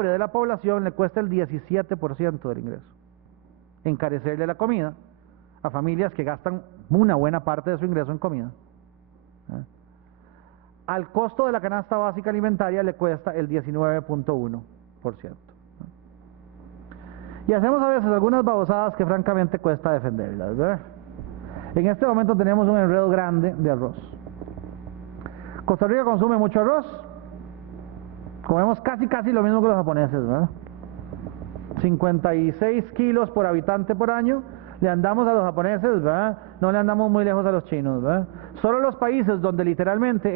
pobre de la población le cuesta el 17% del ingreso. Encarecerle la comida a familias que gastan una buena parte de su ingreso en comida. Al costo de la canasta básica alimentaria le cuesta el 19.1%. Y hacemos a veces algunas babosadas que francamente cuesta defenderlas, ¿verdad? En este momento tenemos un enredo grande de arroz. Costa Rica consume mucho arroz. Comemos casi lo mismo que los japoneses, ¿verdad? 56 kilos por habitante por año. Le andamos a los japoneses, ¿verdad? No le andamos muy lejos a los chinos, ¿verdad? Solo los países donde literalmente,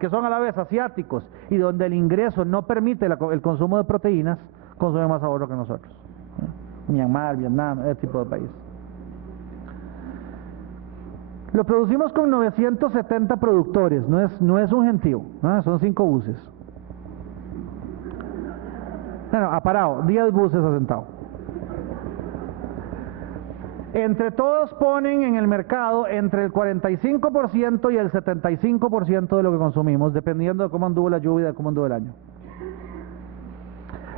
que son a la vez asiáticos y donde el ingreso no permite el consumo de proteínas, consumen más ahorro que nosotros. Myanmar, Vietnam, ese tipo de país. Lo producimos con 970 productores, no es un gentío, ¿no? Son 5 buses. Bueno, ha parado, 10 buses asentados. Entre todos ponen en el mercado entre el 45% y el 75% de lo que consumimos, dependiendo de cómo anduvo la lluvia y de cómo anduvo el año.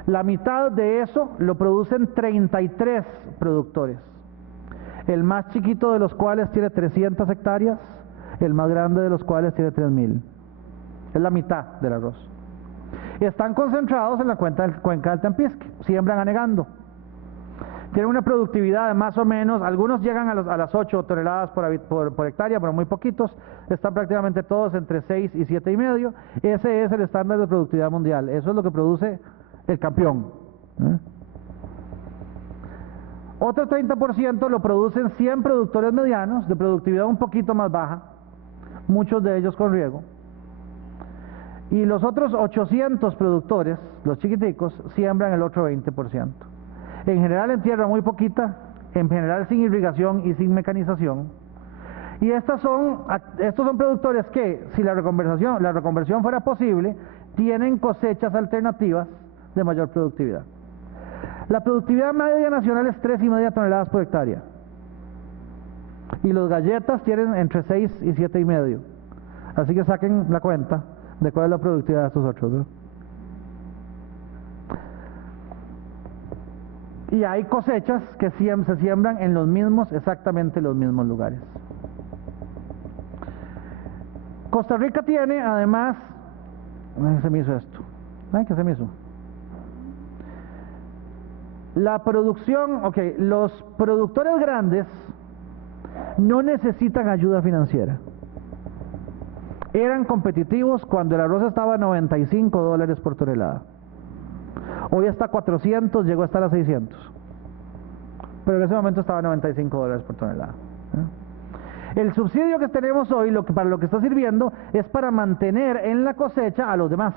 La mitad de eso lo producen 33 productores, el más chiquito de los cuales tiene 300 hectáreas, el más grande de los cuales tiene 3.000. Es la mitad del arroz. Están concentrados en la cuenca del Tempisque, siembran anegando. Tienen una productividad de más o menos, algunos llegan a las 8 toneladas por hectárea, pero muy poquitos, están prácticamente todos entre 6 y 7,5. Ese es el estándar de productividad mundial, eso es lo que produce el campeón. Otro 30% lo producen 100 productores medianos, de productividad un poquito más baja, muchos de ellos con riego. Y los otros 800 productores, los chiquiticos, siembran el otro 20%. En general en tierra muy poquita, en general sin irrigación y sin mecanización. Y estos son productores que, si la reconversión fuera posible, tienen cosechas alternativas de mayor productividad. La productividad media nacional es 3,5 toneladas por hectárea. Y los galletas tienen entre 6 y 7,5. Así que saquen la cuenta de cuál es la productividad de estos otros, ¿no? Y hay cosechas que se siembran en exactamente los mismos lugares. Costa Rica tiene además, se me hizo esto, ¿qué se me hizo? La producción, los productores grandes no necesitan ayuda financiera. Eran competitivos cuando el arroz estaba a $95 por tonelada. Hoy está a 400, llegó a estar a 600. Pero en ese momento estaba a $95 por tonelada. El subsidio que tenemos hoy, para lo que está sirviendo, es para mantener en la cosecha a los demás.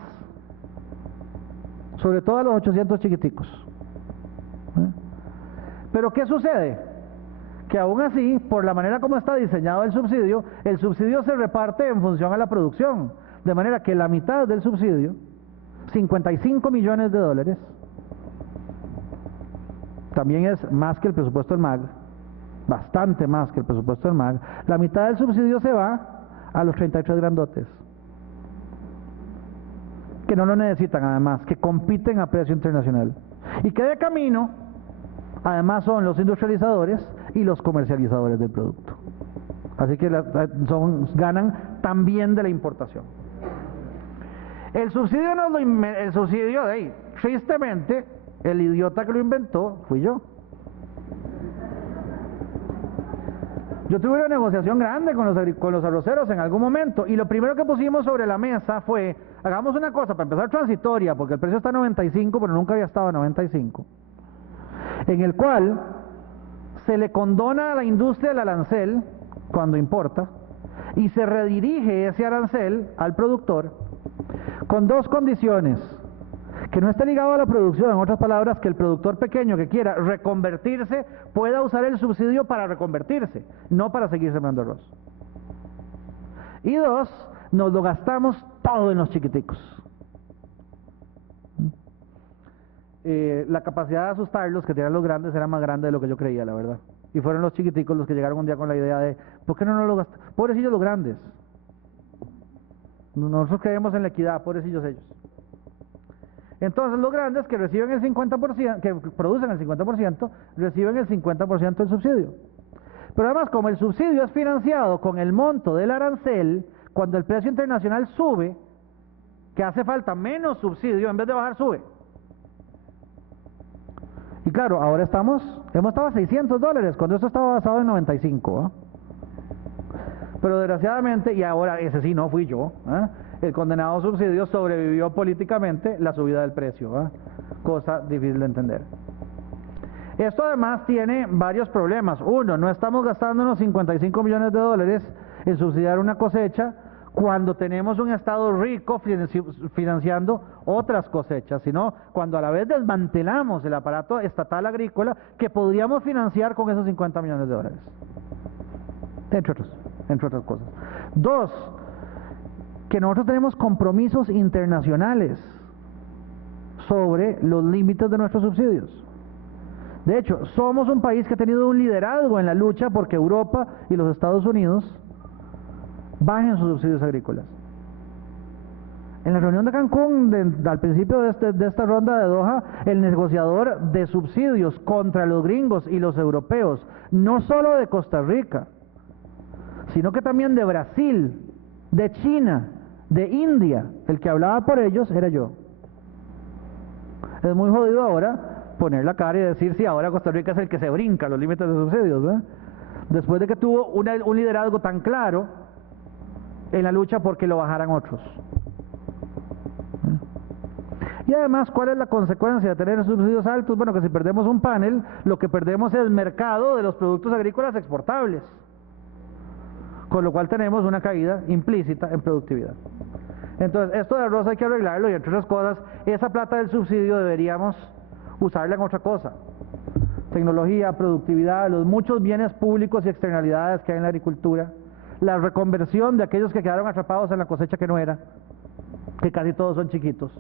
Sobre todo a los 800 chiquiticos. Pero ¿qué sucede? Que aún así, por la manera como está diseñado el subsidio se reparte en función a la producción. De manera que la mitad del subsidio, $55 millones, también es más que el presupuesto del MAG, bastante más que el presupuesto del MAG. La mitad del subsidio se va a los 33 grandotes, que no lo necesitan además, que compiten a precio internacional. Y que de camino, además son los industrializadores y los comercializadores del producto. Así que ganan también de la importación. El subsidio, tristemente, el idiota que lo inventó fui yo. Yo tuve una negociación grande con los arroceros en algún momento, y lo primero que pusimos sobre la mesa fue, hagamos una cosa, para empezar transitoria, porque el precio está a 95, pero nunca había estado a 95, en el cual se le condona a la industria el arancel cuando importa, y se redirige ese arancel al productor con 2 condiciones: que no esté ligado a la producción, en otras palabras, que el productor pequeño que quiera reconvertirse pueda usar el subsidio para reconvertirse, no para seguir sembrando arroz. Y 2, nos lo gastamos todo en los chiquiticos. La capacidad de asustarlos que tenían los grandes era más grande de lo que yo creía, la verdad. Y fueron los chiquiticos los que llegaron un día con la idea de, ¿por qué no nos lo gastamos? Pobrecillos los grandes. Nosotros creemos en la equidad, pobrecillos ellos. Entonces los grandes que reciben el 50%, que producen el 50%, reciben el 50% del subsidio. Pero además, como el subsidio es financiado con el monto del arancel, cuando el precio internacional sube, que hace falta menos subsidio, en vez de bajar, sube. Y claro, ahora hemos estado a $600, cuando esto estaba basado en 95, ¿eh? Pero desgraciadamente, y ahora ese sí no fui yo, ¿eh? El condenado subsidio sobrevivió políticamente la subida del precio, ¿eh? Cosa difícil de entender. Esto además tiene varios problemas. Uno, no estamos gastándonos $55 millones en subsidiar una cosecha cuando tenemos un Estado rico financiando otras cosechas, sino cuando a la vez desmantelamos el aparato estatal agrícola que podríamos financiar con esos $50 millones, entre otras cosas. Dos, que nosotros tenemos compromisos internacionales sobre los límites de nuestros subsidios. De hecho, somos un país que ha tenido un liderazgo en la lucha porque Europa y los Estados Unidos bajen sus subsidios agrícolas. En la reunión de Cancún, al principio de esta ronda de Doha, el negociador de subsidios contra los gringos y los europeos, no solo de Costa Rica, sino que también de Brasil, de China, de India, el que hablaba por ellos era yo. Es muy jodido ahora poner la cara y decir si ahora Costa Rica es el que se brinca los límites de subsidios, ¿verdad? Después de que tuvo un liderazgo tan claro en la lucha porque lo bajaran otros. Y además, ¿cuál es la consecuencia de tener subsidios altos? Bueno, que si perdemos un panel, lo que perdemos es mercado de los productos agrícolas exportables, con lo cual tenemos una caída implícita en productividad. Entonces, esto de arroz hay que arreglarlo y entre otras cosas, esa plata del subsidio deberíamos usarla en otra cosa. Tecnología, productividad, los muchos bienes públicos y externalidades que hay en la agricultura, la reconversión de aquellos que quedaron atrapados en la cosecha que no era, que casi todos son chiquitos,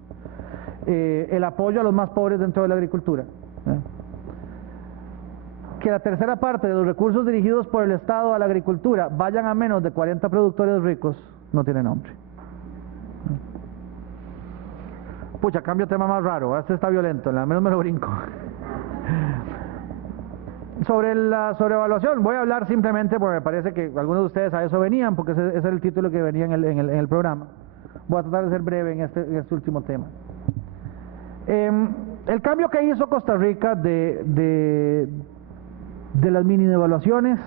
el apoyo a los más pobres dentro de la agricultura. Que la tercera parte de los recursos dirigidos por el Estado a la agricultura vayan a menos de 40 productores ricos, no tiene nombre. Pucha, cambio tema más raro, este está violento, al menos me lo brinco. Sobre la sobrevaluación, voy a hablar simplemente porque me parece que algunos de ustedes a eso venían, porque ese es el título que venía en el programa. Voy a tratar de ser breve en este último tema. El cambio que hizo Costa Rica de las mini devaluaciones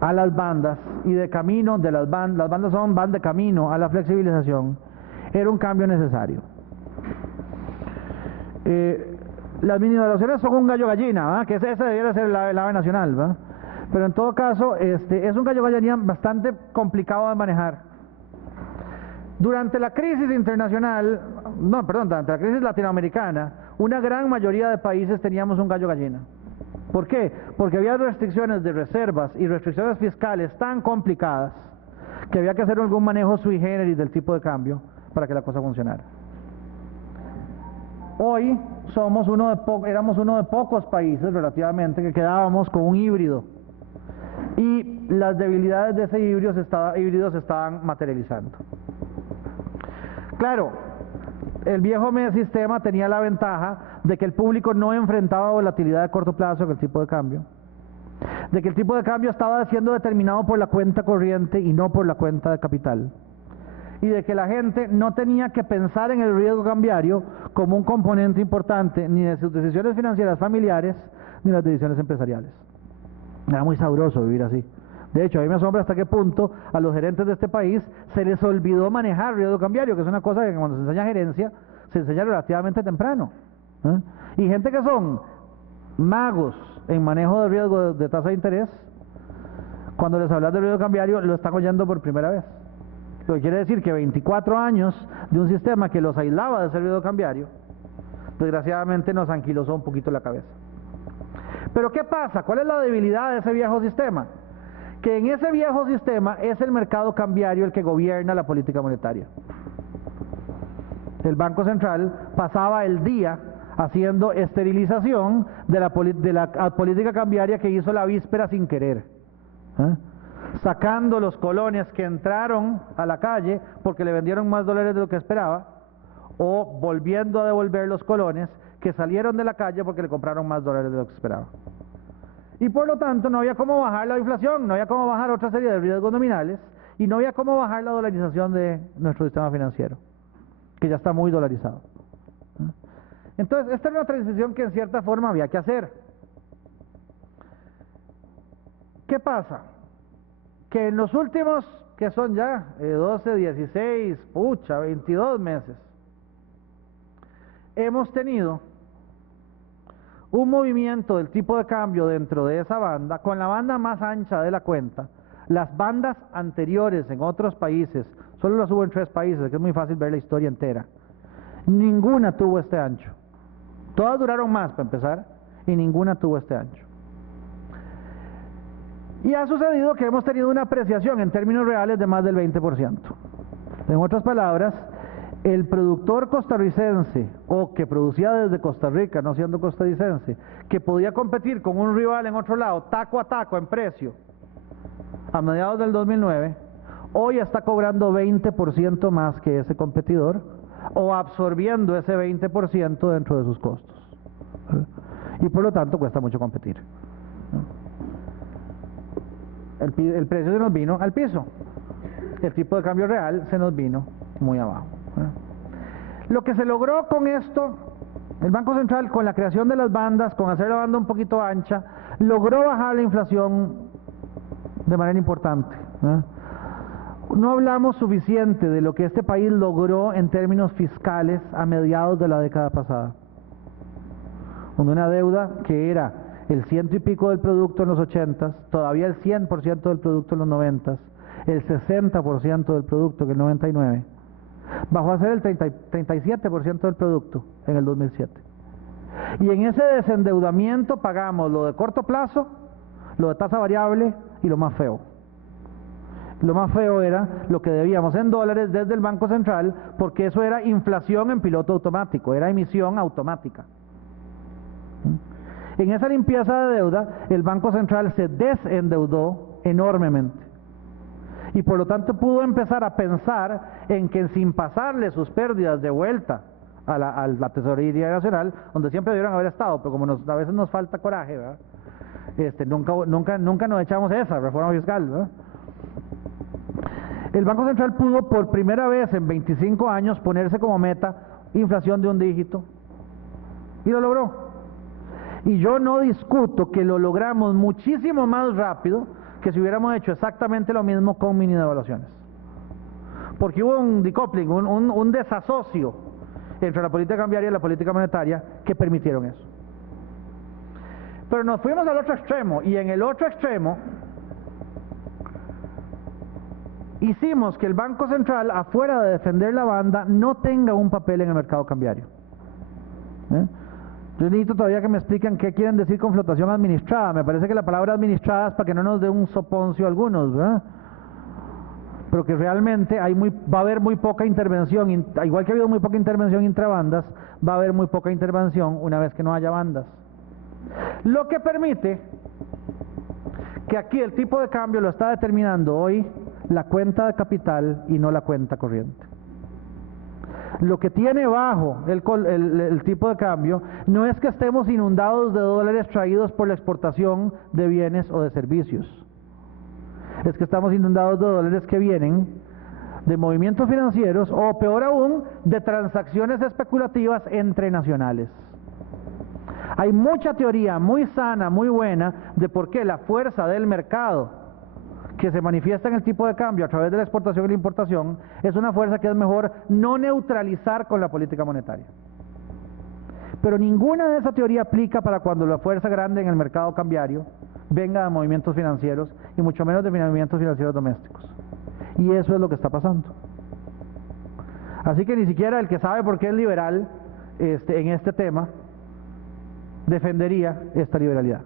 a las bandas y de camino de las bandas van de camino a la flexibilización, era un cambio necesario. Las mini devaluaciones son un gallo gallina, ¿verdad? Que ese debiera ser el ave nacional, ¿verdad? Pero en todo caso, es un gallo gallina bastante complicado de manejar. Durante la crisis internacional, durante la crisis latinoamericana, una gran mayoría de países teníamos un gallo gallina. ¿Por qué? Porque había restricciones de reservas y restricciones fiscales tan complicadas que había que hacer algún manejo sui generis del tipo de cambio para que la cosa funcionara. Hoy éramos uno de pocos países relativamente que quedábamos con un híbrido y las debilidades de ese híbrido se estaban materializando. Claro, el viejo sistema tenía la ventaja de que el público no enfrentaba volatilidad de corto plazo con el tipo de cambio, de que el tipo de cambio estaba siendo determinado por la cuenta corriente y no por la cuenta de capital, y de que la gente no tenía que pensar en el riesgo cambiario como un componente importante ni de sus decisiones financieras familiares ni las decisiones empresariales. Era muy sabroso vivir así. De hecho, a mí me asombra hasta qué punto a los gerentes de este país se les olvidó manejar riesgo cambiario, que es una cosa que cuando se enseña gerencia se enseña relativamente temprano. Y gente que son magos en manejo de riesgo de tasa de interés, cuando les hablas de riesgo cambiario lo están oyendo por primera vez. Lo que quiere decir que 24 años de un sistema que los aislaba de ese riesgo cambiario, desgraciadamente nos anquilosó un poquito la cabeza. Pero ¿qué pasa? ¿Cuál es la debilidad de ese viejo sistema? Que en ese viejo sistema es el mercado cambiario el que gobierna la política monetaria. El Banco Central pasaba el día haciendo esterilización de la política cambiaria que hizo la víspera sin querer, sacando los colones que entraron a la calle porque le vendieron más dólares de lo que esperaba, o volviendo a devolver los colones que salieron de la calle porque le compraron más dólares de lo que esperaba. Y por lo tanto no había cómo bajar la inflación, no había cómo bajar otra serie de riesgos nominales y no había cómo bajar la dolarización de nuestro sistema financiero, que ya está muy dolarizado. Entonces, esta era una transición que en cierta forma había que hacer. ¿Qué pasa? Que en los últimos, que son ya 12, 16, 22 meses, hemos tenido un movimiento del tipo de cambio dentro de esa banda, con la banda más ancha de la cuenta. Las bandas anteriores en otros países, solo las hubo en 3 países, que es muy fácil ver la historia entera. Ninguna tuvo este ancho. Todas duraron más para empezar, y ninguna tuvo este ancho. Y ha sucedido que hemos tenido una apreciación en términos reales de más del 20%. En otras palabras, el productor costarricense, o que producía desde Costa Rica, no siendo costarricense, que podía competir con un rival en otro lado, taco a taco en precio, a mediados del 2009, hoy está cobrando 20% más que ese competidor, o absorbiendo ese 20% dentro de sus costos. Y por lo tanto cuesta mucho competir. El precio se nos vino al piso, el tipo de cambio real se nos vino muy abajo. Lo que se logró con esto, el Banco Central, con la creación de las bandas, con hacer la banda un poquito ancha, logró bajar la inflación de manera importante. No hablamos suficiente de lo que este país logró en términos fiscales a mediados de la década pasada. Con una deuda que era el 100 y pico del producto en los 80s, todavía el 100% del producto en los 90s, el 60% del producto en el 99, bajó a ser el 37% del producto en el 2007. Y en ese desendeudamiento pagamos lo de corto plazo, lo de tasa variable y lo más feo. Lo más feo era lo que debíamos en dólares desde el Banco Central, porque eso era inflación en piloto automático, era emisión automática. En esa limpieza de deuda, el Banco Central se desendeudó enormemente. Y por lo tanto pudo empezar a pensar en que sin pasarle sus pérdidas de vuelta a la Tesorería Nacional, donde siempre debieron haber estado, pero como a veces nos falta coraje, ¿verdad? Nunca nos echamos esa reforma fiscal, ¿verdad? El Banco Central pudo por primera vez en 25 años ponerse como meta inflación de un dígito y lo logró. Y yo no discuto que lo logramos muchísimo más rápido que si hubiéramos hecho exactamente lo mismo con mini devaluaciones. Porque hubo un decoupling, un desasocio entre la política cambiaria y la política monetaria que permitieron eso. Pero nos fuimos al otro extremo, y en el otro extremo hicimos que el Banco Central, afuera de defender la banda, no tenga un papel en el mercado cambiario. Yo necesito todavía que me expliquen qué quieren decir con flotación administrada. Me parece que la palabra administrada es para que no nos dé un soponcio a algunos, ¿verdad? Pero que realmente va a haber muy poca intervención, igual que ha habido muy poca intervención intrabandas, va a haber muy poca intervención una vez que no haya bandas. Lo que permite que aquí el tipo de cambio lo está determinando hoy la cuenta de capital y no la cuenta corriente. Lo que tiene bajo el tipo de cambio no es que estemos inundados de dólares traídos por la exportación de bienes o de servicios. Es que estamos inundados de dólares que vienen de movimientos financieros o, peor aún, de transacciones especulativas entre nacionales. Hay mucha teoría muy sana, muy buena, de por qué la fuerza del mercado que se manifiesta en el tipo de cambio a través de la exportación y la importación es una fuerza que es mejor no neutralizar con la política monetaria. Pero ninguna de esa teoría aplica para cuando la fuerza grande en el mercado cambiario venga de movimientos financieros y mucho menos de movimientos financieros domésticos. Y eso es lo que está pasando. Así que ni siquiera el que sabe por qué es liberal en este tema defendería esta liberalidad.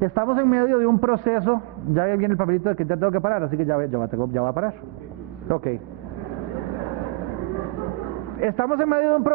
Estamos en medio de un proceso, ya viene el papelito de que ya tengo que parar, así que ya voy a parar. Ok. Estamos en medio de un proceso